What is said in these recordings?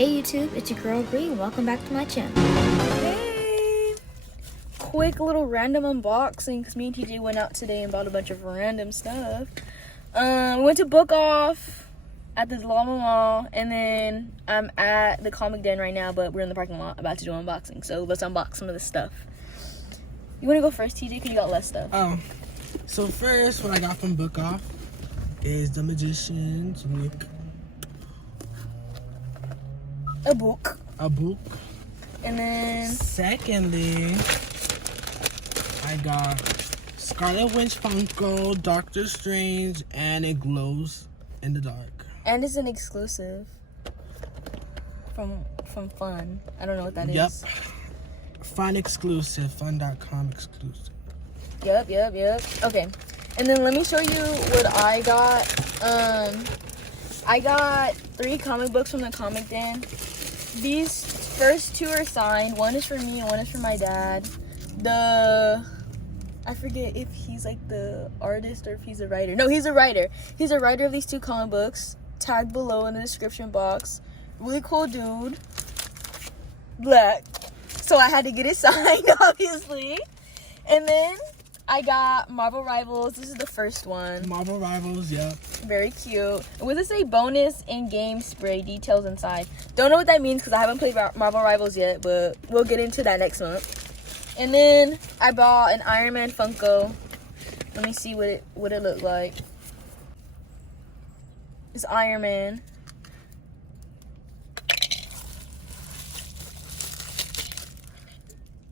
Hey YouTube, it's your girl Bree. Welcome back to my channel. Hey! Quick little random unboxing because me and TJ went out today and bought a bunch of random stuff. We went to Book Off at the Llama Mall, and then I'm at the Comic Den right now, but we're in the parking lot about to do unboxing. So let's unbox some of this stuff. You want to go first, TJ, because you got less stuff. So first, what I got from Book Off is The Magician's Wick. A book. And then Secondly, I got Scarlet Witch Funko, Doctor Strange, and it glows in the dark. and it's an exclusive from Fun. I don't know what that is. Yep. Fun exclusive. Fun.com exclusive. Yep. Okay. And then let me show you what I got. I got 3 comic books from the Comic Den. These first 2 are signed. One is for me and one is for my dad. I forget if he's like the artist or if he's a writer. No, he's a writer. He's a writer of these 2 comic books. Tagged below in the description box. Really cool dude. Black. So I had to get it signed, obviously. And then I got Marvel Rivals. This is the first one. Marvel Rivals, yep. Very cute. With this a bonus in-game spray details inside. Don't know what that means because I haven't played Marvel Rivals yet, but we'll get into that next month. And then I bought an Iron Man Funko. Let me see what it looked like. It's Iron Man.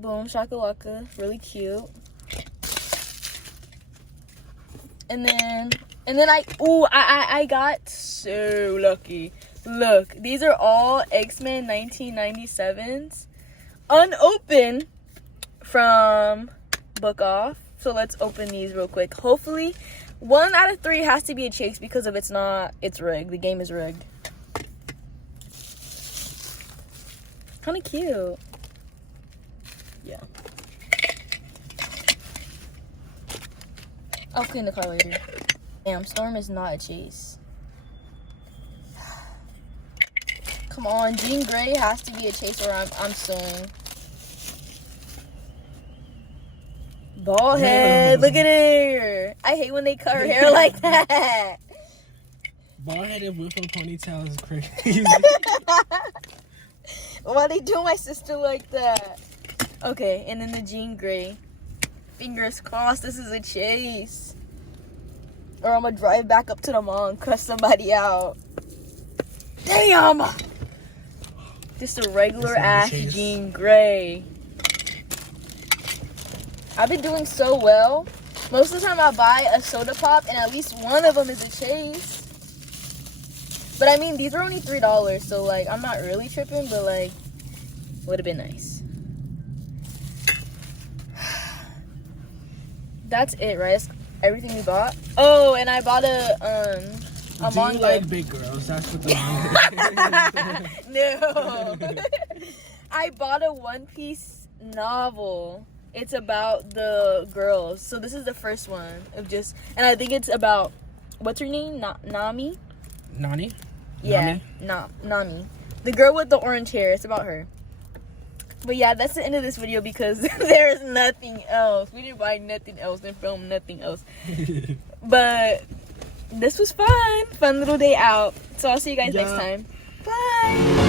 Boom, shakalaka. Really cute. And then I got so lucky. Look, these are all X-Men 1997s unopened from Book Off. So let's open these real quick. Hopefully 1 out of 3 has to be a chase, because if it's not, it's rigged. The game is rigged. Kind of cute. Yeah. I'll clean the car later. Damn, Storm is not a chase. Come on, Jean Grey has to be a chase, or I'm suing. Bald head, look at her. I hate when they cut her hair like that. Bald-headed with a ponytail is crazy. Why they do my sister like that? Okay, and then the Jean Grey. Fingers crossed this is a chase. Or I'm gonna drive back up to the mall and cuss somebody out. Damn! Just a regular ass Jean Grey. I've been doing so well. Most of the time I buy a soda pop and at least one of them is a chase. But I mean, these were only $3, so like I'm not really tripping, but like would have been nice. That's it, right? That's everything we bought. Oh, and I bought a manga. Do you like big girls? That's what the No. I bought a One Piece novel. It's about the girls. So this is the first one of just, and I think it's about, what's her name? Nami? Nani? Yeah, Nami. The girl with the orange hair. It's about her. But yeah, that's the end of this video because there's nothing else. We didn't buy nothing else and film nothing else. But this was fun. Fun little day out. So I'll see you guys next time. Bye.